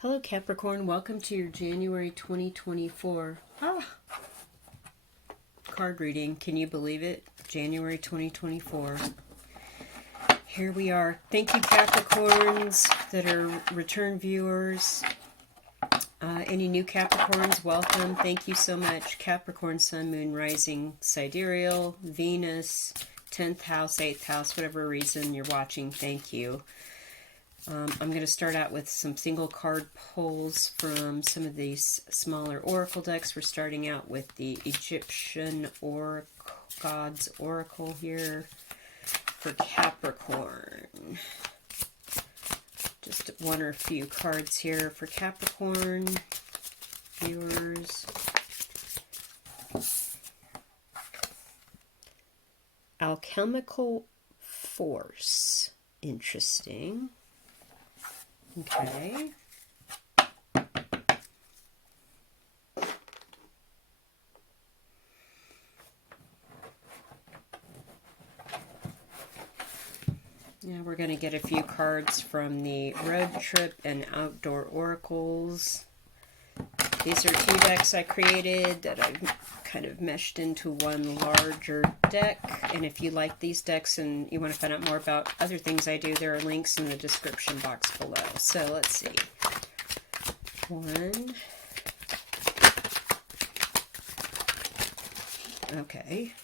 Hello Capricorn, welcome to your January 2024 card reading. Can you believe it? January 2024. Here we are. Thank you Capricorns that are return viewers. Any new Capricorns, welcome. Thank you so much. Capricorn, Sun, Moon, Rising, Sidereal, Venus, 10th house, 8th house, whatever reason you're watching, thank you. I'm going to start out with some single card pulls from some of these smaller oracle decks. We're starting out with the Egyptian Gods Oracle here for Capricorn. Just one or a few cards here for Capricorn viewers. Alchemical Force. Interesting. Okay. Now we're going to get a few cards from the Road Trip and Outdoor Oracles. These are two decks I created that I've kind of meshed into one larger deck. And if you like these decks and you want to find out more about other things I do, there are links in the description box below. So let's see. One. Okay.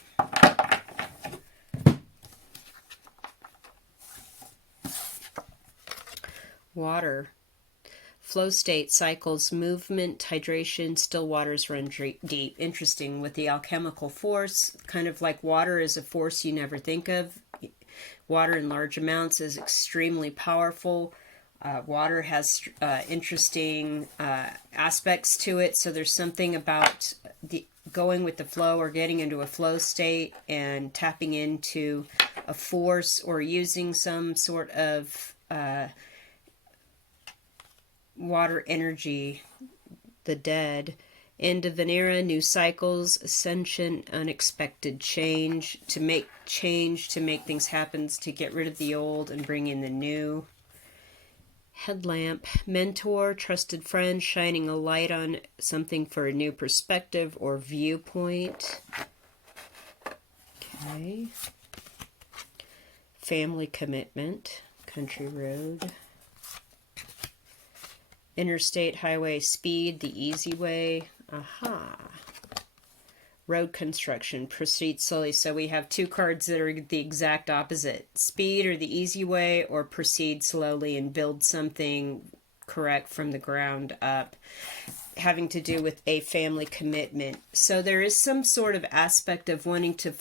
Water. Flow state, cycles, movement, hydration, still waters run deep. Interesting. With the alchemical force, kind of like water is a force you never think of. Water in large amounts is extremely powerful. Water has interesting aspects to it. So there's something about the going with the flow or getting into a flow state and tapping into a force or using some sort of water energy, the dead, end of an era, new cycles, ascension, unexpected change, to make things happen, to get rid of the old and bring in the new. Headlamp, mentor, trusted friend, shining a light on something for a new perspective or viewpoint. Okay. Family commitment, country road. Interstate, highway, speed, the easy way. Aha. Road construction, proceed slowly. So we have two cards that are the exact opposite. Speed or the easy way, or proceed slowly and build something correct from the ground up. Having to do with a family commitment. So there is some sort of aspect of wanting to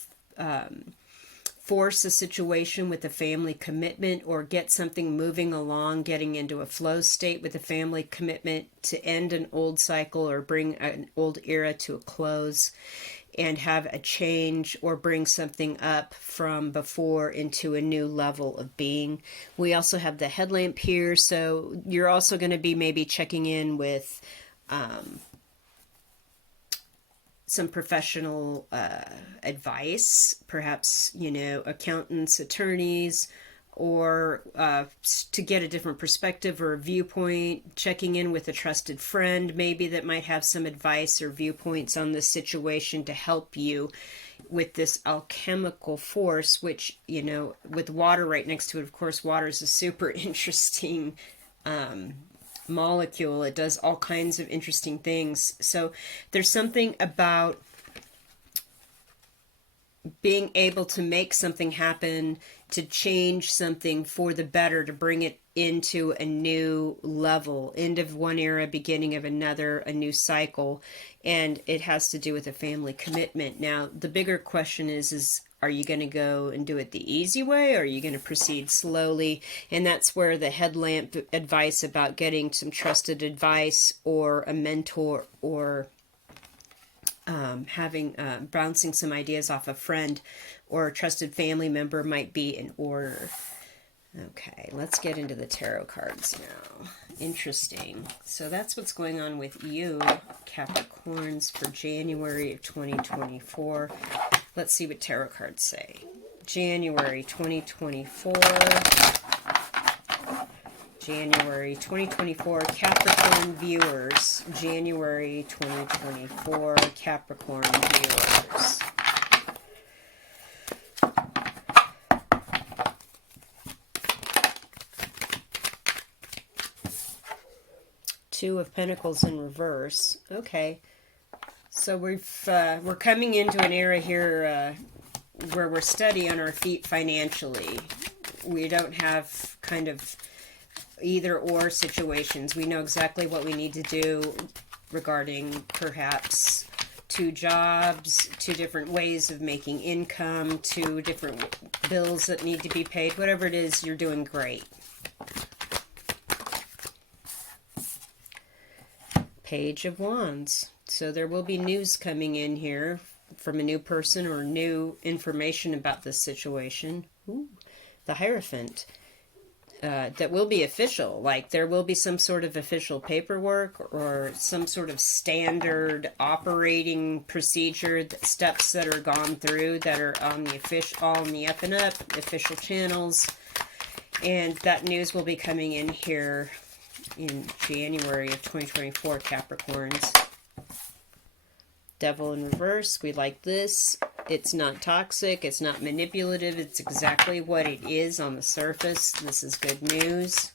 force a situation with a family commitment or get something moving along, getting into a flow state with a family commitment to end an old cycle or bring an old era to a close and have a change or bring something up from before into a new level of being. We also have the headlamp here, so you're also going to be maybe checking in with some professional advice, perhaps, accountants, attorneys, or to get a different perspective or a viewpoint, checking in with a trusted friend, maybe that might have some advice or viewpoints on the situation to help you with this alchemical force, which, with water right next to it, of course, water is a super interesting molecule. It does all kinds of interesting things. So there's something about being able to make something happen, to change something for the better, to bring it into a new level, end of one era, beginning of another, a new cycle. And it has to do with a family commitment. Now, the bigger question is are you going to go and do it the easy way, or are you going to proceed slowly? And that's where the headlamp advice about getting some trusted advice or a mentor or bouncing some ideas off a friend or a trusted family member might be in order. Okay, let's get into the tarot cards now. Interesting. So that's what's going on with you, Capricorns, for January of 2024. Let's see what tarot cards say. January 2024. January 2024 Capricorn viewers. January 2024 Capricorn viewers. Two of Pentacles in reverse. Okay. So we're coming into an era here where we're steady on our feet financially. We don't have kind of either or situations. We know exactly what we need to do regarding perhaps 2 jobs, 2 different ways of making income, 2 different bills that need to be paid. Whatever it is, you're doing great. Page of Wands. So there will be news coming in here from a new person or new information about this situation. Ooh, the Hierophant. That will be official. Like there will be some sort of official paperwork or some sort of standard operating procedure, steps that are gone through that are on the all on the up and up, official channels. And that news will be coming in here in January of 2024, Capricorns. Devil in reverse. We like this. It's not toxic. It's not manipulative. It's exactly what it is on the surface. This is good news.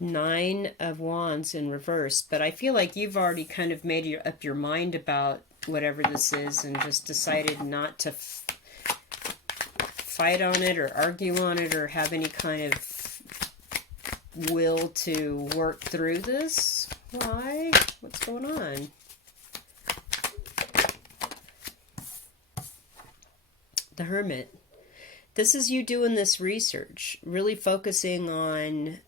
Nine of Wands in reverse. But I feel like you've already kind of made up your mind about whatever this is and just decided not to fight on it or argue on it or have any kind of will to work through this. Why? What's going on? The Hermit. This is you doing this research, really focusing on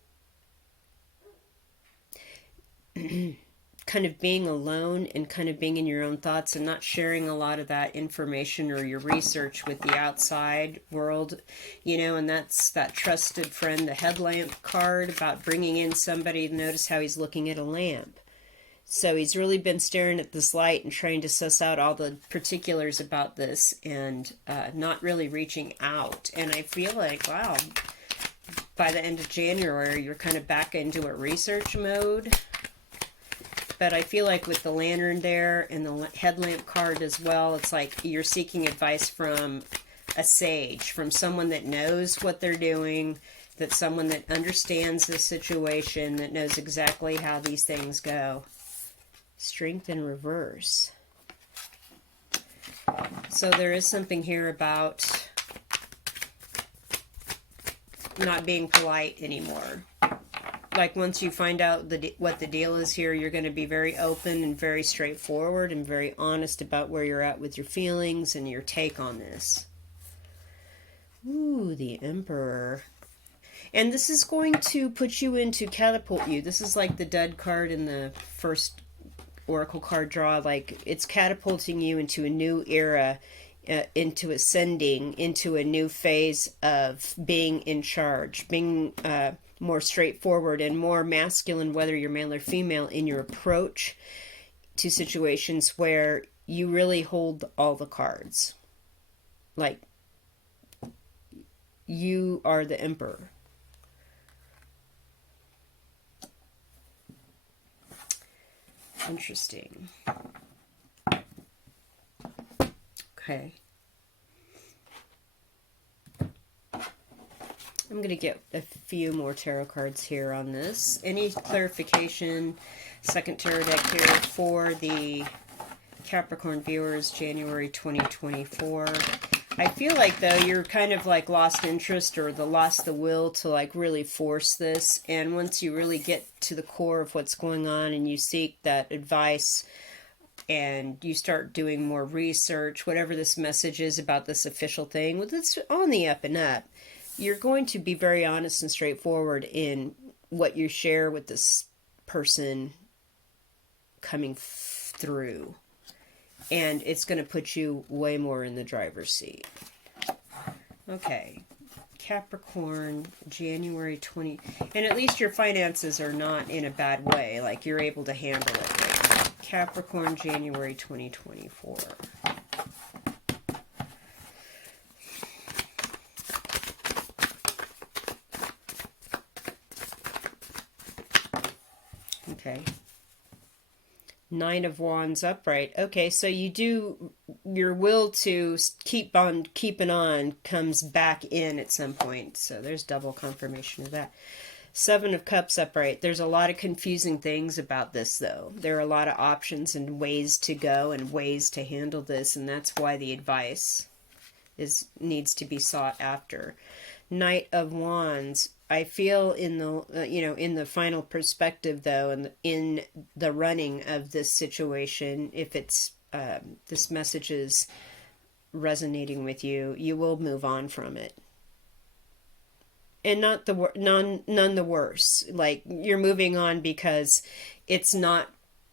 kind of being alone and kind of being in your own thoughts and not sharing a lot of that information or your research with the outside world, you know, and that's that trusted friend, the headlamp card about bringing in somebody to notice how he's looking at a lamp. So he's really been staring at this light and trying to suss out all the particulars about this and not really reaching out. And I feel like, wow, by the end of January, you're kind of back into a research mode. But I feel like with the lantern there and the headlamp card as well, it's like you're seeking advice from a sage, from someone that knows what they're doing, that someone that understands the situation, that knows exactly how these things go. Strength in reverse. So there is something here about not being polite anymore. Like once you find out what the deal is here, you're going to be very open and very straightforward and very honest about where you're at with your feelings and your take on this. Ooh, the Emperor. And this is going to put you into, catapult you. This is like the dud card in the first Oracle card draw. Like it's catapulting you into a new era, into ascending, into a new phase of being in charge, being more straightforward and more masculine, whether you're male or female, in your approach to situations where you really hold all the cards. Like, you are the Emperor. Interesting. Okay. I'm going to get a few more tarot cards here on this. Any clarification, second tarot deck here for the Capricorn viewers, January 2024. I feel like, though, you're kind of like lost interest or lost the will to like really force this. And once you really get to the core of what's going on and you seek that advice and you start doing more research, whatever this message is about this official thing, well, it's on the up and up. You're going to be very honest and straightforward in what you share with this person coming through. And it's going to put you way more in the driver's seat. Okay. Capricorn, January 20... And at least your finances are not in a bad way. Like, you're able to handle it. Capricorn, January 2024. Okay. Nine of Wands upright. Okay, so you do, your will to keep on keeping on comes back in at some point. So there's double confirmation of that. Seven of Cups upright. There's a lot of confusing things about this, though. There are a lot of options and ways to go and ways to handle this, and that's why the advice needs to be sought after. Knight of Wands. I feel in the in the final perspective, though, and in the running of this situation, if it's this message is resonating with you, you will move on from it, and not the none the worse. Like, you're moving on because it's not,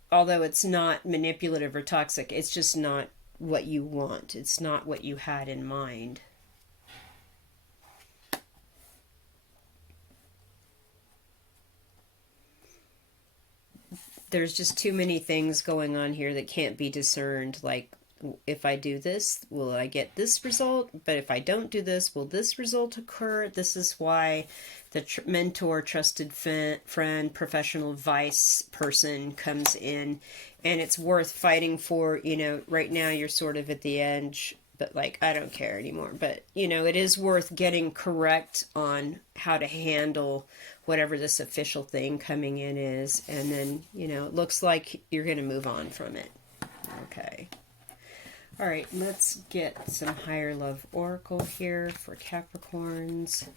although it's not manipulative or toxic, it's just not what you want. It's not what you had in mind. There's just too many things going on here that can't be discerned. Like, if I do this, will I get this result? But if I don't do this, will this result occur? This is why the mentor, trusted friend, professional advice person comes in. And it's worth fighting for. Right now you're sort of at the edge, but like, I don't care anymore. But, it is worth getting correct on how to handle whatever this official thing coming in is. And then, it looks like you're going to move on from it. Okay. All right, let's get some higher love oracle here for Capricorns.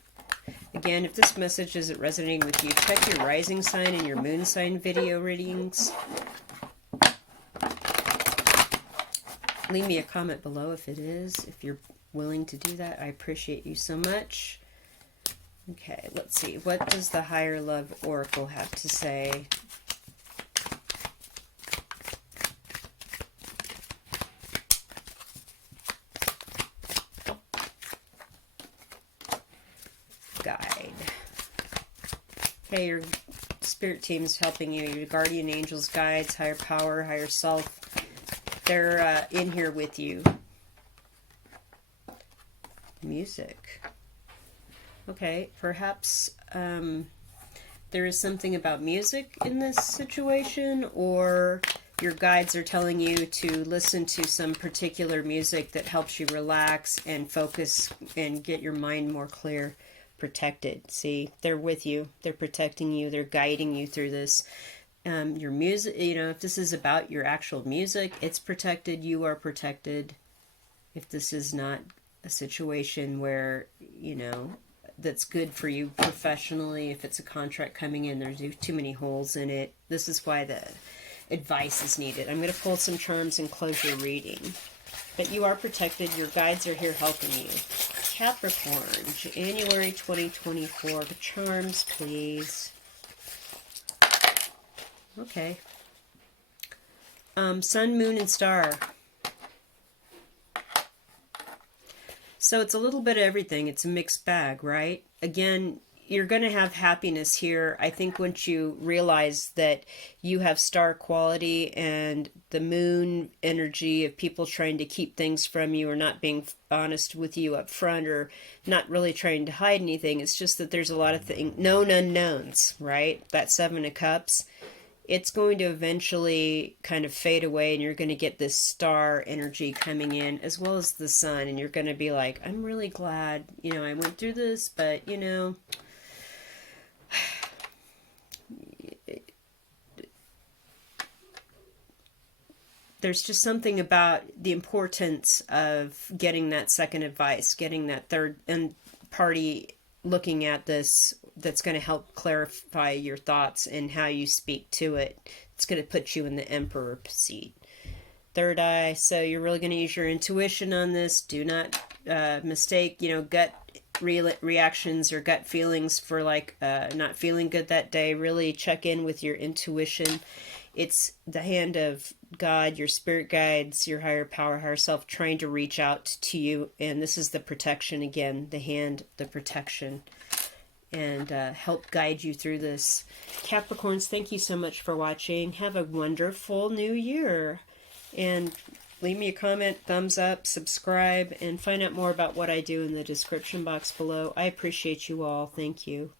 Again, if this message isn't resonating with you, check your rising sign and your moon sign video readings. Leave me a comment below if it is, if you're willing to do that. I appreciate you so much. Okay, let's see. What does the higher love oracle have to say? Guide. Okay, your spirit team is helping you. Your guardian angels, guides, higher power, higher self. They're in here with you. Music. Okay, perhaps there is something about music in this situation, or your guides are telling you to listen to some particular music that helps you relax and focus and get your mind more clear, protected. See, they're with you. They're protecting you. They're guiding you through this. Your music, if this is about your actual music, it's protected. You are protected. If this is not a situation where, that's good for you professionally, if it's a contract coming in, there's too many holes in it. This is why the advice is needed. I'm going to pull some charms and close your reading. But you are protected. Your guides are here helping you. Capricorn, January 2024. The charms, please. Okay. Sun, moon, and star. So it's a little bit of everything. It's a mixed bag, right? Again, you're going to have happiness here. I think once you realize that you have star quality and the moon energy of people trying to keep things from you or not being honest with you up front or not really trying to hide anything. It's just that there's a lot of known unknowns, right? That Seven of Cups. It's going to eventually kind of fade away, and you're going to get this star energy coming in as well as the sun, and you're going to be like, I'm really glad, I went through this, but, there's just something about the importance of getting that second advice, getting that third party looking at this that's going to help clarify your thoughts and how you speak to it. It's going to put you in the emperor seat. Third eye, so you're really going to use your intuition on this. Do not mistake, gut reactions or gut feelings for not feeling good that day. Really check in with your intuition. It's the hand of God, your spirit guides, your higher power, higher self trying to reach out to you. And this is the protection again, the hand, the protection, and help guide you through this. Capricorns, thank you so much for watching. Have a wonderful new year. And leave me a comment, thumbs up, subscribe, and find out more about what I do in the description box below. I appreciate you all. Thank you.